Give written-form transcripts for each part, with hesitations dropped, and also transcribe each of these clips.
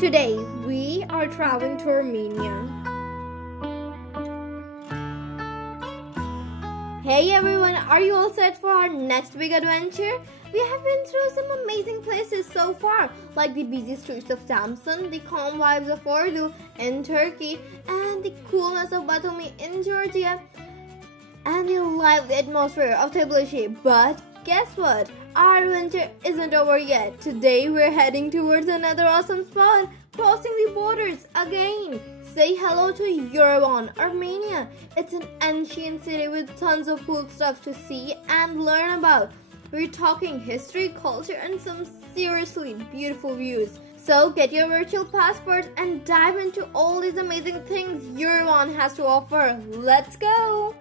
Today, we are traveling to Armenia. Hey everyone, are you all set for our next big adventure? We have been through some amazing places so far, like the busy streets of Samsun, the calm vibes of Ordu in Turkey, and the coolness of Batumi in Georgia, and the lively atmosphere of Tbilisi. But guess what? Our adventure isn't over yet. Today we're heading towards another awesome spot, crossing the borders again. Say hello to Yerevan, Armenia. It's an ancient city with tons of cool stuff to see and learn about. We're talking history, culture, and some seriously beautiful views. So get your virtual passports and dive into all these amazing things Yerevan has to offer. Let's go!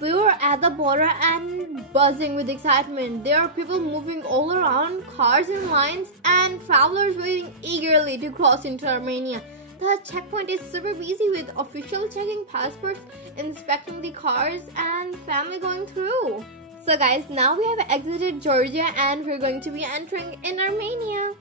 We were at the border and buzzing with excitement. There are people moving all around, cars in lines, and travelers waiting eagerly to cross into Armenia. The checkpoint is super busy with officials checking passports, inspecting the cars, and family going through. So guys, now we have exited Georgia and we're going to be entering in Armenia.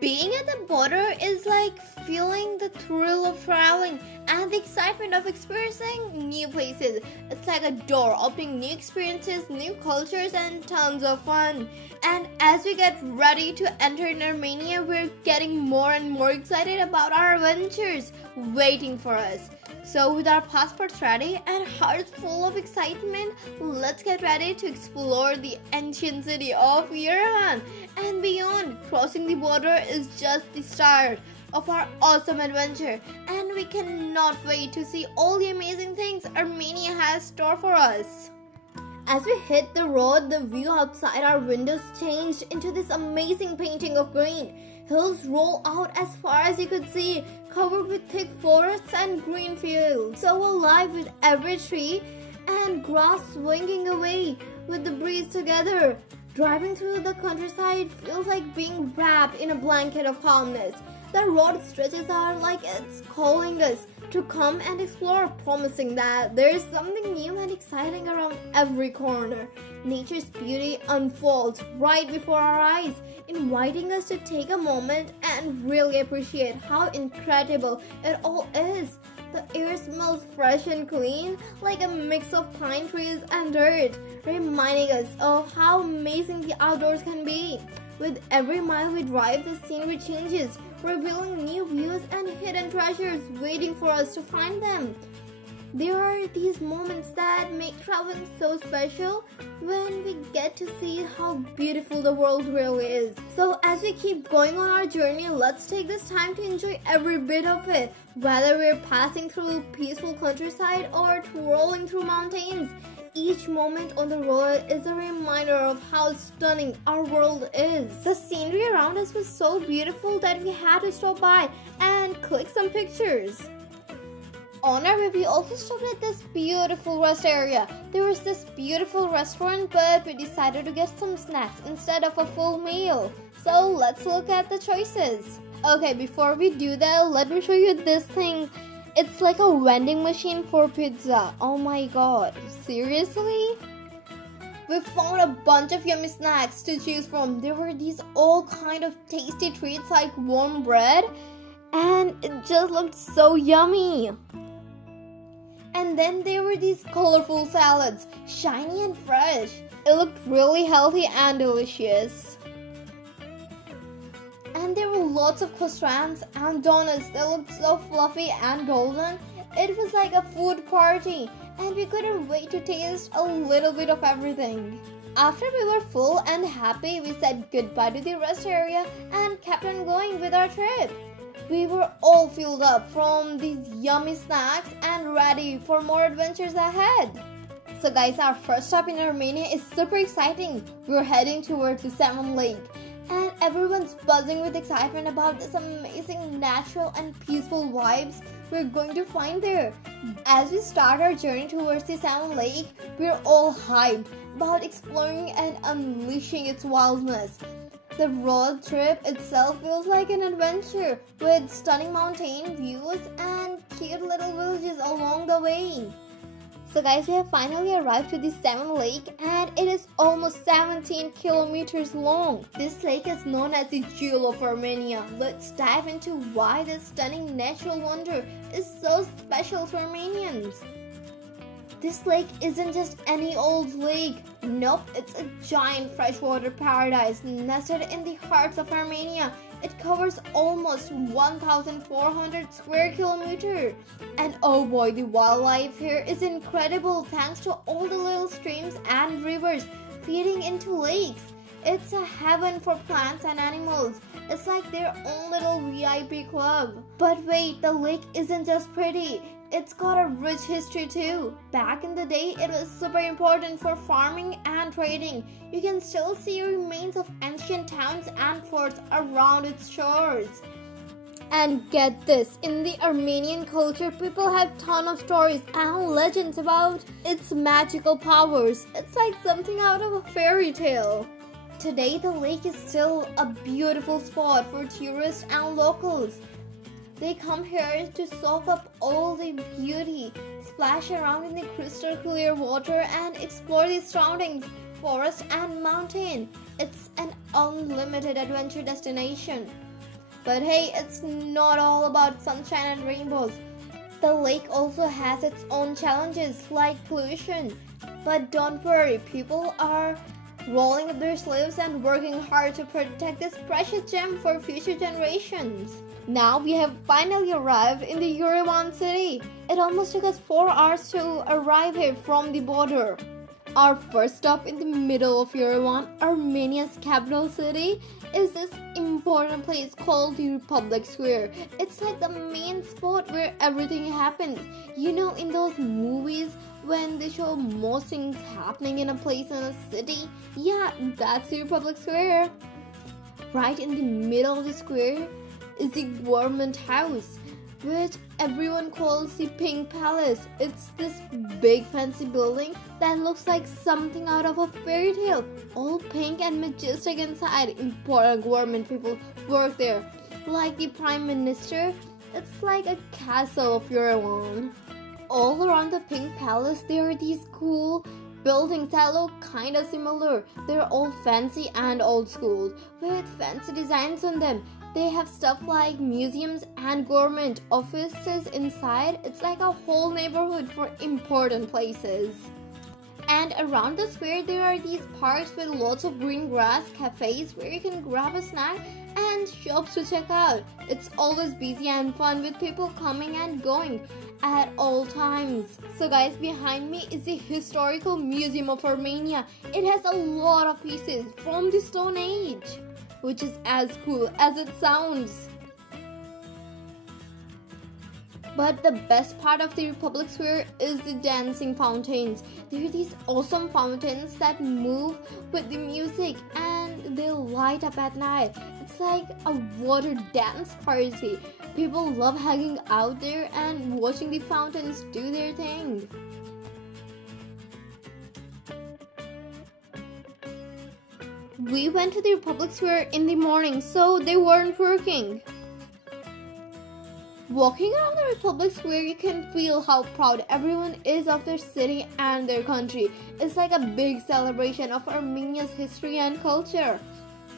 Being at the border is like feeling the thrill of traveling and the excitement of experiencing new places. It's like a door opening new experiences, new cultures, and tons of fun. And as we get ready to enter in Armenia, we're getting more and more excited about our adventures waiting for us. So with our passports ready and hearts full of excitement, let's get ready to explore the ancient city of Yerevan and beyond. Crossing the border is just the start of our awesome adventure, and we cannot wait to see all the amazing things Armenia has in store for us. As we hit the road, the view outside our windows changed into this amazing painting of green. Hills roll out as far as you could see, covered with thick forests and green fields, so alive with every tree and grass swinging away with the breeze together. Driving through the countryside feels like being wrapped in a blanket of calmness. The road stretches out like it's calling us to come and explore, promising that there is something new and exciting around every corner. Nature's beauty unfolds right before our eyes, inviting us to take a moment and really appreciate how incredible it all is. The air smells fresh and clean, like a mix of pine trees and dirt, reminding us of how amazing the outdoors can be. With every mile we drive, the scenery changes, revealing new views and hidden treasures waiting for us to find them. There are these moments that make traveling so special when we get to see how beautiful the world really is. So as we keep going on our journey, let's take this time to enjoy every bit of it. Whether we're passing through peaceful countryside or twirling through mountains, each moment on the road is a reminder of how stunning our world is. The scenery around us was so beautiful that we had to stop by and click some pictures. On our way, we also stopped at this beautiful rest area. There was this beautiful restaurant, but we decided to get some snacks instead of a full meal. So let's look at the choices. Okay, before we do that, let me show you this thing. It's like a vending machine for pizza. Oh my god, seriously? We found a bunch of yummy snacks to choose from. There were these all kind of tasty treats like warm bread, and it just looked so yummy. And then there were these colorful salads, shiny and fresh. It looked really healthy and delicious. And there were lots of croissants and donuts that looked so fluffy and golden. It was like a food party, and we couldn't wait to taste a little bit of everything. After we were full and happy, we said goodbye to the rest area and kept on going with our trip. We were all filled up from these yummy snacks and ready for more adventures ahead. So guys, our first stop in Armenia is super exciting. We're heading towards the Sal Lake, and everyone's buzzing with excitement about this amazing natural and peaceful vibes we're going to find there. As we start our journey towards the Sal Lake, we're all hyped about exploring and unleashing its wildness. The road trip itself feels like an adventure with stunning mountain views and cute little villages along the way. So guys, we have finally arrived to the Sal Lake and it is almost 17 kilometers long. This lake is known as the Jewel of Armenia. Let's dive into why this stunning natural wonder is so special to Armenians. This lake isn't just any old lake. Nope, it's a giant freshwater paradise nested in the heart of Armenia. It covers almost 1,400 square kilometers. And oh boy, the wildlife here is incredible thanks to all the little streams and rivers feeding into lakes. It's a heaven for plants and animals. It's like their own little VIP club. But wait, the lake isn't just pretty. It's got a rich history too. Back in the day, it was super important for farming and trading. You can still see remains of ancient towns and forts around its shores. And get this, in the Armenian culture, people have ton of stories and legends about its magical powers. It's like something out of a fairy tale. Today, the lake is still a beautiful spot for tourists and locals. They come here to soak up all the beauty, splash around in the crystal clear water and explore the surroundings, forest and mountain. It's an unlimited adventure destination. But hey, it's not all about sunshine and rainbows. The lake also has its own challenges like pollution. But don't worry, people are rolling up their sleeves and working hard to protect this precious gem for future generations. Now we have finally arrived in the Yerevan city. It almost took us 4 hours to arrive here from the border. Our first stop in the middle of Yerevan, Armenia's capital city, is this important place called the Republic Square. It's like the main spot where everything happens. You know, in those movies when they show most things happening in a place in a city? Yeah, that's the Republic Square. Right in the middle of the square is the government house, which everyone calls the Pink Palace. It's this big fancy building that looks like something out of a fairy tale. All pink and majestic inside. Important government people work there. Like the Prime Minister, it's like a castle of Yerevan. All around the Pink Palace, there are these cool buildings that look kinda similar. They're all fancy and old school, with fancy designs on them. They have stuff like museums and government offices inside. It's like a whole neighborhood for important places. And around the square, there are these parks with lots of green grass, cafes where you can grab a snack, and shops to check out. It's always busy and fun with people coming and going at all times. So guys, behind me is the Historical Museum of Armenia. It has a lot of pieces from the Stone Age, which is as cool as it sounds. But the best part of the Republic Square is the dancing fountains. There are these awesome fountains that move with the music and they light up at night. It's like a water dance party. People love hanging out there and watching the fountains do their thing. We went to the Republic Square in the morning, so they weren't working. Walking around the Republic Square, you can feel how proud everyone is of their city and their country. It's like a big celebration of Armenia's history and culture.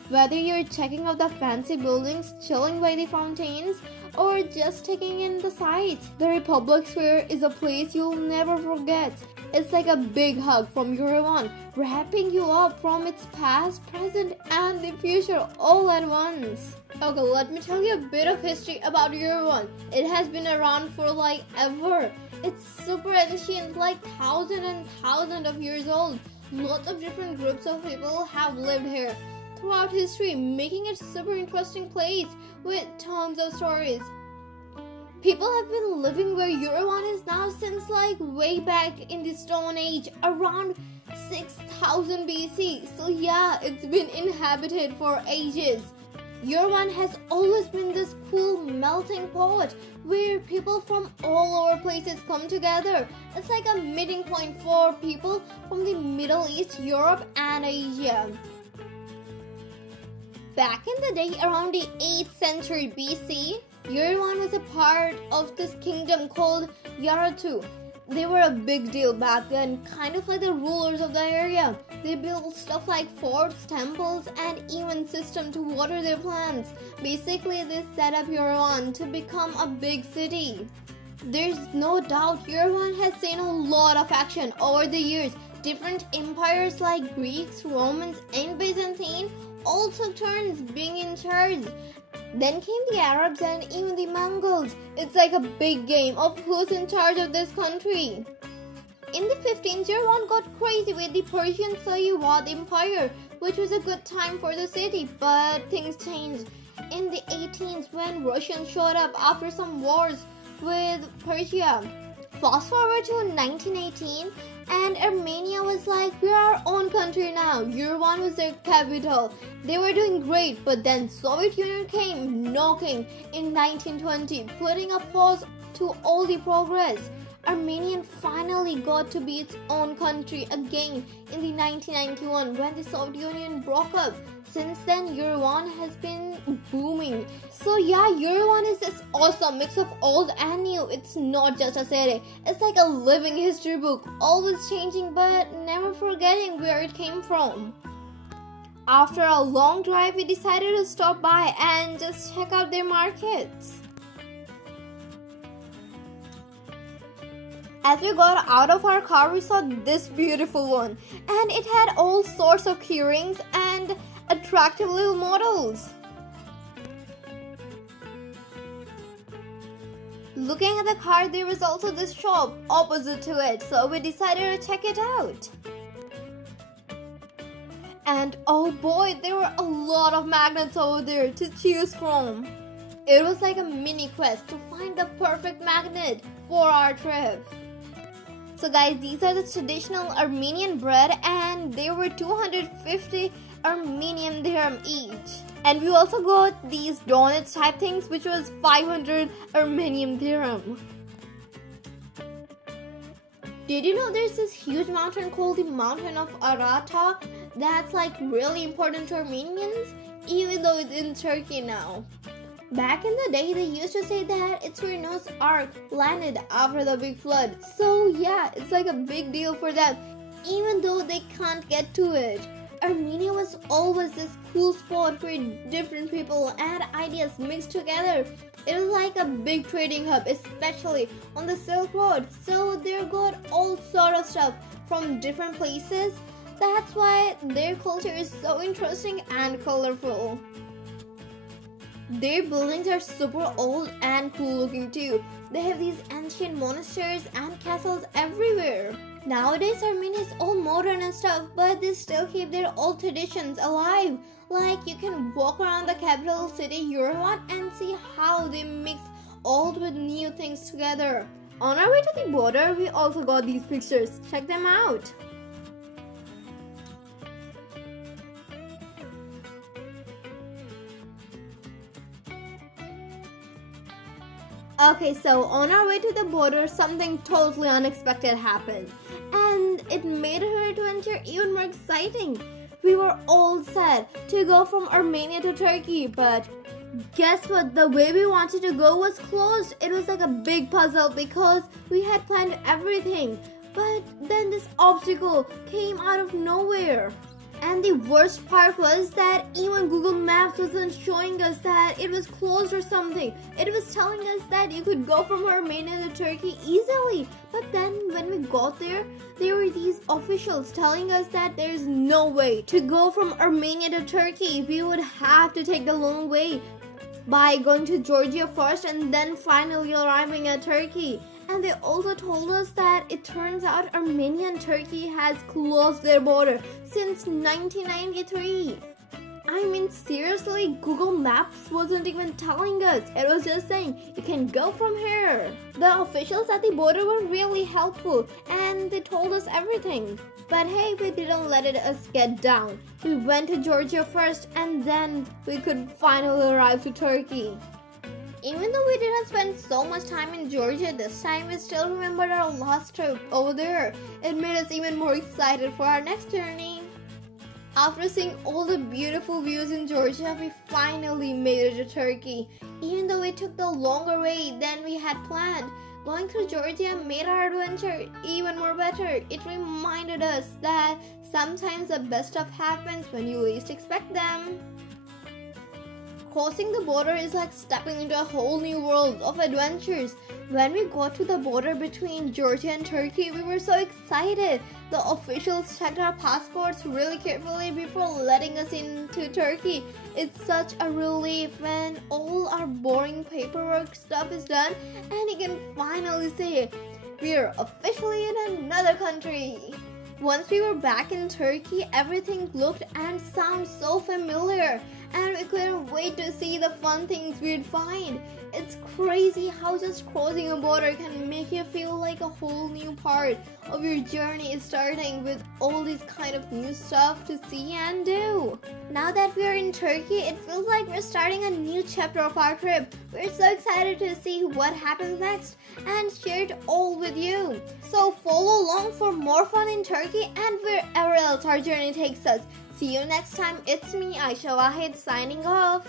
Whether you're checking out the fancy buildings, chilling by the fountains, or just taking in the sights, the Republic Square is a place you'll never forget. It's like a big hug from Yerevan, wrapping you up from its past, present, and the future all at once. Okay, let me tell you a bit of history about Yerevan. It has been around for like ever. It's super ancient, like thousands and thousands of years old. Lots of different groups of people have lived here throughout history, making it a super interesting place with tons of stories. People have been living where Yerevan is now since like way back in the Stone Age, around 6000 BC. So yeah, it's been inhabited for ages. Yerevan has always been this cool melting pot where people from all over places come together. It's like a meeting point for people from the Middle East, Europe, and Asia. Back in the day, around the 8th century BC, Yerevan was a part of this kingdom called Yaratu. they were a big deal back then, kind of like the rulers of the area. They built stuff like forts, temples, and even system to water their plants. Basically, they set up Yerevan to become a big city. There's no doubt Yerevan has seen a lot of action over the years. Different empires like Greeks, Romans, and Byzantine all took turns being in charge. Then came the Arabs and even the Mongols. It's like a big game of who's in charge of this country. In the 15th, Yerevan got crazy with the Persian Sayyid Empire, which was a good time for the city, but things changed. In the 18th, when Russians showed up after some wars with Persia. Fast forward to 1918, and Armenia was like, we're our own country now. Yerevan was their capital. They were doing great, but then Soviet Union came knocking in 1920, putting a pause to all the progress. Armenia finally got to be its own country again in the 1991 when the Soviet Union broke up. Since then, Yerevan has been booming. So yeah, Yerevan is this awesome mix of old and new. It's not just a city. It's like a living history book, always changing but never forgetting where it came from. After a long drive, we decided to stop by and just check out their markets. As we got out of our car, we saw this beautiful one, and it had all sorts of keyrings and attractive little models. Looking at the car, there was also this shop opposite to it, so we decided to check it out. And oh boy, there were a lot of magnets over there to choose from. It was like a mini quest to find the perfect magnet for our trip. So guys, these are the traditional Armenian bread, and they were 250 Armenian dirham each. And we also got these donuts type things, which was 500 Armenian dirham. Did you know there's this huge mountain called the Mountain of Arata that's like really important to Armenians, even though it's in Turkey now? Back in the day, they used to say that it's where Noah's Ark landed after the big flood. So yeah, it's like a big deal for them, even though they can't get to it. Armenia was always this cool spot where different people and ideas mixed together. It was like a big trading hub, especially on the Silk Road. So they got all sort of stuff from different places. That's why their culture is so interesting and colorful. Their buildings are super old and cool looking too. They have these ancient monasteries and castles everywhere. Nowadays, Armenia is all modern and stuff, but they still keep their old traditions alive. Like, you can walk around the capital city, Yerevan, and see how they mix old with new things together. On our way to the border, we also got these pictures. Check them out. Okay, so on our way to the border, something totally unexpected happened, and it made our adventure even more exciting. We were all set to go from Armenia to Turkey, but guess what? The way we wanted to go was closed. It was like a big puzzle because we had planned everything, but then this obstacle came out of nowhere. And the worst part was that even Google Maps wasn't showing us that it was closed or something. It was telling us that you could go from Armenia to Turkey easily. But then when we got there were these officials telling us that there's no way to go from Armenia to Turkey. We would have to take the long way by going to Georgia first and then finally arriving at Turkey. And they also told us that it turns out Armenia and Turkey has closed their border since 1993. I mean, seriously, Google Maps wasn't even telling us. It was just saying, you can go from here. The officials at the border were really helpful and they told us everything. But hey, we didn't let us get down. We went to Georgia first and then we could finally arrive to Turkey. Even though we didn't spend so much time in Georgia this time, we still remembered our last trip over there. It made us even more excited for our next journey. After seeing all the beautiful views in Georgia, we finally made it to Turkey. Even though it took the longer way than we had planned, Going through Georgia made our adventure even more better. It reminded us that sometimes the best stuff happens when you least expect them. Crossing the border is like stepping into a whole new world of adventures. When we got to the border between Georgia and Turkey, we were so excited. The officials checked our passports really carefully before letting us into Turkey. It's such a relief when all our boring paperwork stuff is done and you can finally say, we're officially in another country. Once we were back in Turkey, everything looked and sounded so familiar, and we couldn't wait to see the fun things we'd find. It's crazy how just crossing a border can make you feel like a whole new part of your journey is starting with all these kind of new stuff to see and do. Now that we're in Turkey, it feels like we're starting a new chapter of our trip. We're so excited to see what happens next and share it all with you. So follow along for more fun in Turkey and wherever else our journey takes us. See you next time. It's me, Aisha Wahid, signing off.